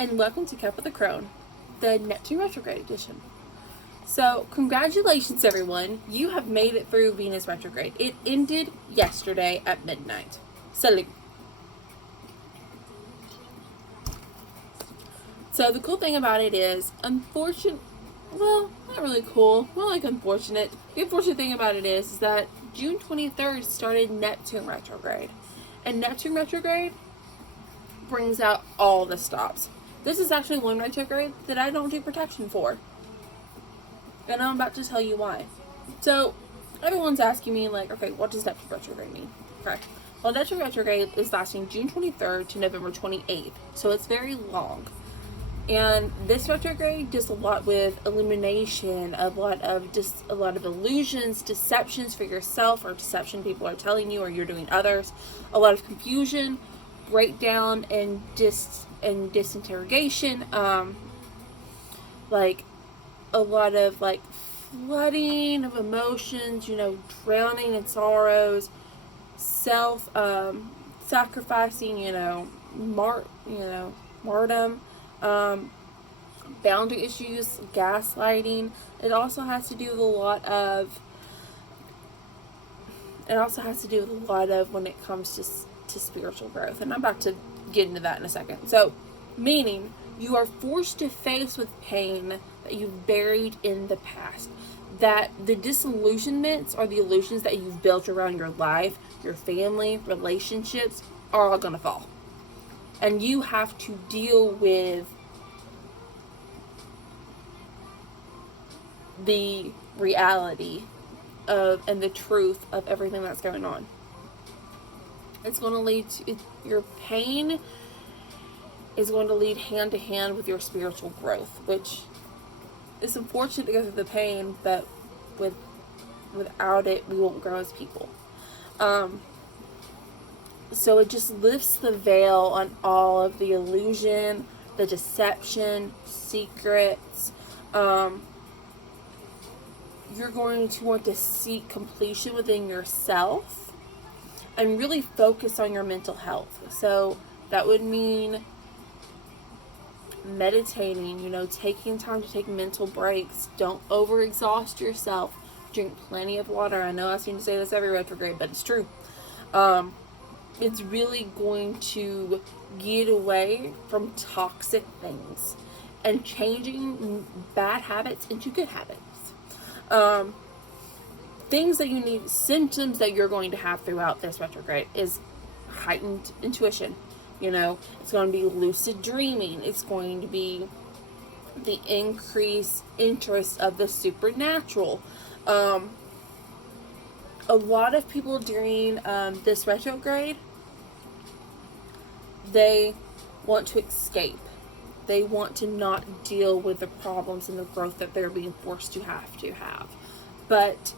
and welcome to Cup of the Crone, the Neptune Retrograde edition. So, congratulations everyone, you have made it through Venus Retrograde. It ended yesterday at midnight. Salute. So, the cool thing about it is, well, not really cool, more like unfortunate. The unfortunate thing about it is that June 23rd started Neptune Retrograde. And Neptune Retrograde brings out all the stops. This is actually one retrograde that I don't do protection for. And I'm about to tell you why. So, everyone's asking me, like, okay, what does Neptune Retrograde mean? Okay. Well, Neptune Retrograde is lasting June 23rd to November 28th. So, it's very long. And this retrograde does a lot with illumination, a lot of illusions, deceptions for yourself, or deception people are telling you or you're doing others, a lot of confusion, breakdown, and disinterrogation, like a lot of like flooding of emotions, drowning in sorrows, sacrificing, martyrdom, boundary issues, gaslighting. It also has to do with a lot of when it comes to spiritual growth, and I'm about to get into that in a second. So, meaning you are forced to face with pain that you've buried in the past, that the disillusionments or the illusions that you've built around your life, your family, relationships are all gonna fall, and you have to deal with the reality of and the truth of everything that's going on. It's going to lead to your pain is going to lead hand to hand with your spiritual growth, which is unfortunate to go through the pain, but without it, we won't grow as people. So it just lifts the veil on all of the illusion, the deception, secrets. You're going to want to seek completion within yourself and really focus on your mental health. So that would mean meditating, taking time to take mental breaks. Don't overexhaust yourself. Drink plenty of water. I know I seem to say this every retrograde, but it's true. It's really going to get away from toxic things and changing bad habits into good habits. Things that you need, symptoms that you're going to have throughout this retrograde is heightened intuition. It's going to be lucid dreaming. It's going to be the increased interest of the supernatural. A lot of people during this retrograde, they want to escape. They want to not deal with the problems and the growth that they're being forced to have. But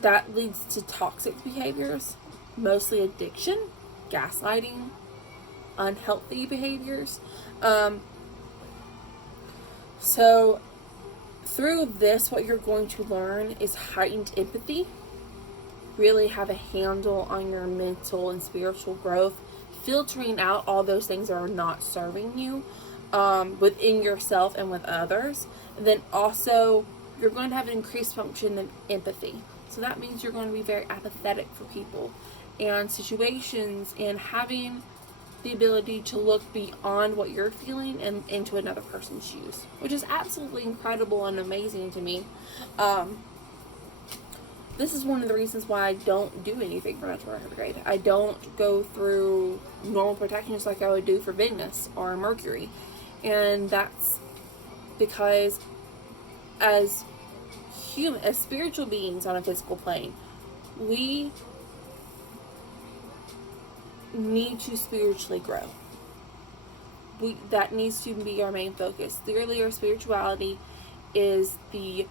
that leads to toxic behaviors, mostly addiction, gaslighting, unhealthy behaviors. So through this, what you're going to learn is heightened empathy, really have a handle on your mental and spiritual growth, filtering out all those things that are not serving you within yourself and with others. And then also, you're going to have an increased function in empathy. So that means you're going to be very apathetic for people and situations, and having the ability to look beyond what you're feeling and into another person's shoes, which is absolutely incredible and amazing to me. This is one of the reasons why I don't do anything for Neptune Retrograde. I don't go through normal protections like I would do for Venus or Mercury. And that's because as spiritual beings on a physical plane, we need to spiritually grow. That needs to be our main focus. Clearly, our spirituality is the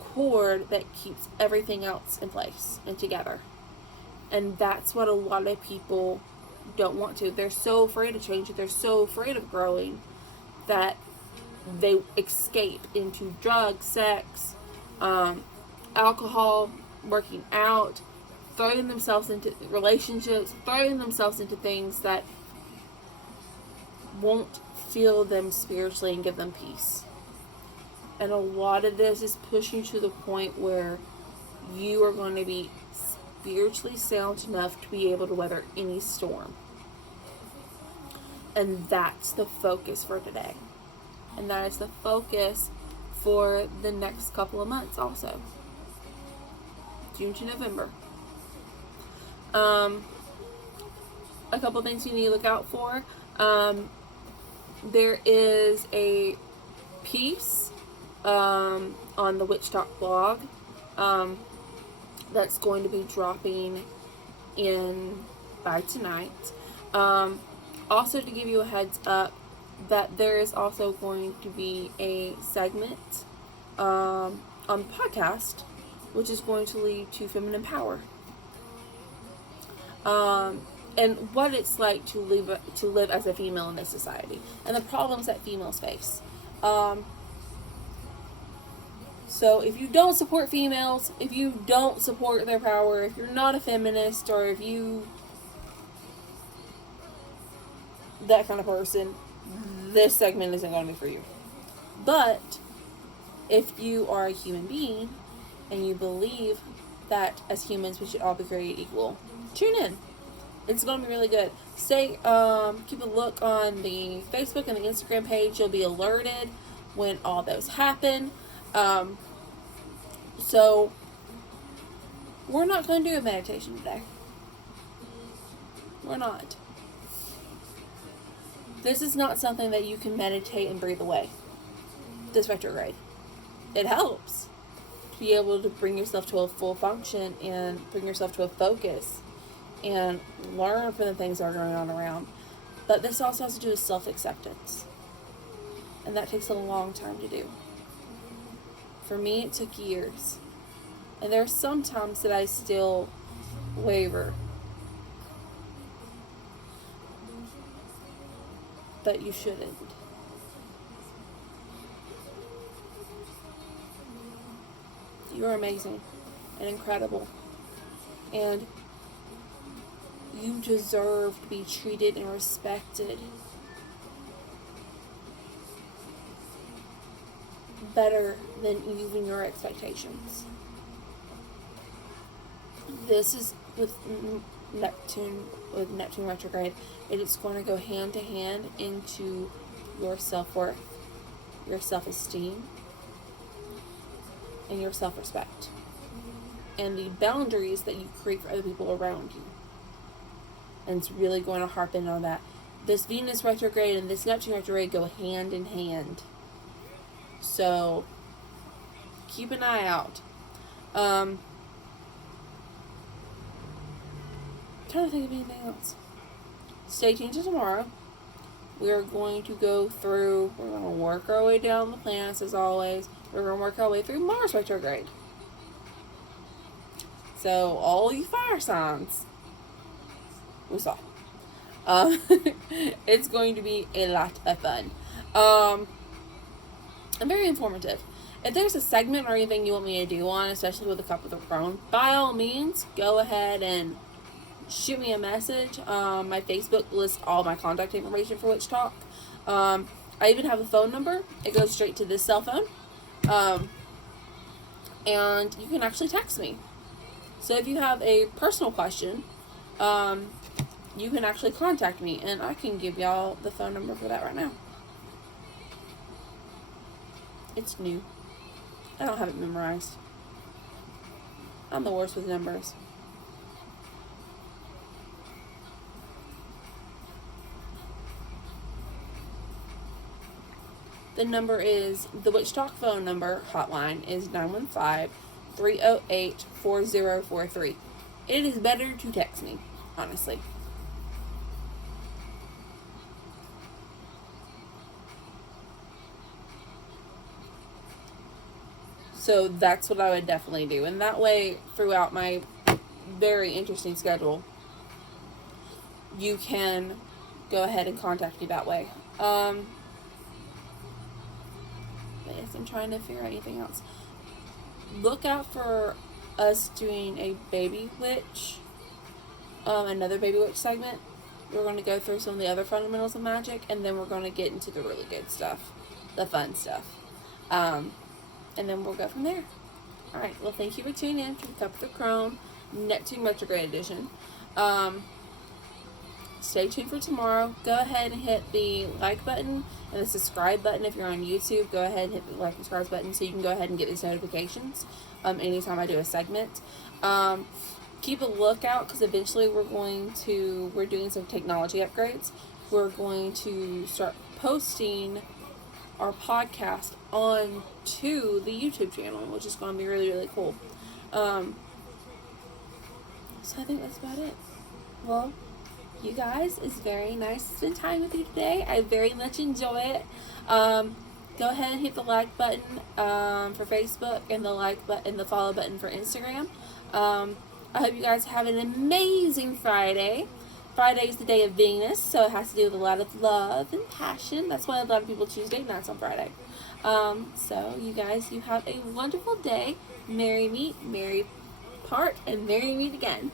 cord that keeps everything else in place and together. And that's what a lot of people don't want to. They're so afraid of change. They're so afraid of growing that they escape into drugs, sex, alcohol, working out, throwing themselves into relationships, throwing themselves into things that won't feel them spiritually and give them peace. And a lot of this is pushing you to the point where you are going to be spiritually sound enough to be able to weather any storm. And that's the focus for today. And that is the focus for the next couple of months also. June to November. A couple things you need to look out for. There is a piece on the Witch Talk blog that's going to be dropping in by tonight. Also, to give you a heads up, that there is also going to be a segment on the podcast, which is going to lead to feminine power. And what it's like to live as a female in this society, and the problems that females face. So if you don't support females, if you don't support their power, if you're not a feminist, or if you that kind of person, this segment isn't going to be for you. But if you are a human being and you believe that as humans we should all be created equal, tune in. It's going to be really good. Keep a look on the Facebook and the Instagram page. You'll be alerted when all those happen. So we're not going to do a meditation today. We're not. This is not something that you can meditate and breathe away. This retrograde. It helps to be able to bring yourself to a full function and bring yourself to a focus and learn from the things that are going on around. But this also has to do with self-acceptance. And that takes a long time to do. For me, it took years. And there are some times that I still waver. But you shouldn't. You're amazing and incredible. And you deserve to be treated and respected better than even your expectations. This is with Neptune Retrograde. It is going to go hand to hand into your self-worth, your self-esteem, and your self-respect, and the boundaries that you create for other people around you. And it's really going to harp in on that. This Venus retrograde and this Neptune retrograde go hand in hand. So keep an eye out. Trying to think of anything else. Stay tuned to tomorrow. We're going to we're going to work our way down the planets as always. We're going to work our way through Mars retrograde. So all you fire signs, we saw. It's going to be a lot of fun. And very informative. If there's a segment or anything you want me to do on, especially with a cup of the Crone, by all means, go ahead and shoot me a message. My Facebook lists all my contact information for Witch Talk. I even have a phone number. It goes straight to this cell phone. And you can actually text me. So if you have a personal question, you can actually contact me, and I can give y'all the phone number for that right now. It's new. I don't have it memorized. I'm the worst with numbers. The number is, the Witch Talk phone number hotline is 915-308-4043. It is better to text me, honestly. So that's what I would definitely do. And that way, throughout my very interesting schedule, you can go ahead and contact me that way. Yes, I'm trying to figure out anything else. Look out for us doing a baby witch, another baby witch segment. we're going to go through some of the other fundamentals of magic, and then we're going to get into the really good stuff, the fun stuff. And then we'll go from there. Alright, well, thank you for tuning in to the Cup of the Crone Neptune Retrograde Edition. Stay tuned for tomorrow. Go ahead and hit the like button and the subscribe button if you're on YouTube. Go ahead and hit the like and subscribe button so you can go ahead and get these notifications anytime I do a segment. Keep a lookout, because eventually we're doing some technology upgrades. We're going to start posting our podcast on to the YouTube channel, which is going to be really, really cool. So I think that's about it. Well, you guys, it's very nice to spend time with you today. I very much enjoy it. Go ahead and hit the like button for Facebook, and the like button and the follow button for Instagram. I hope you guys have an amazing Friday. Friday is the day of Venus, so it has to do with a lot of love and passion. That's why a lot of people choose date nights on Friday. So you guys, you have a wonderful day. Merry meet, merry part, and merry meet again.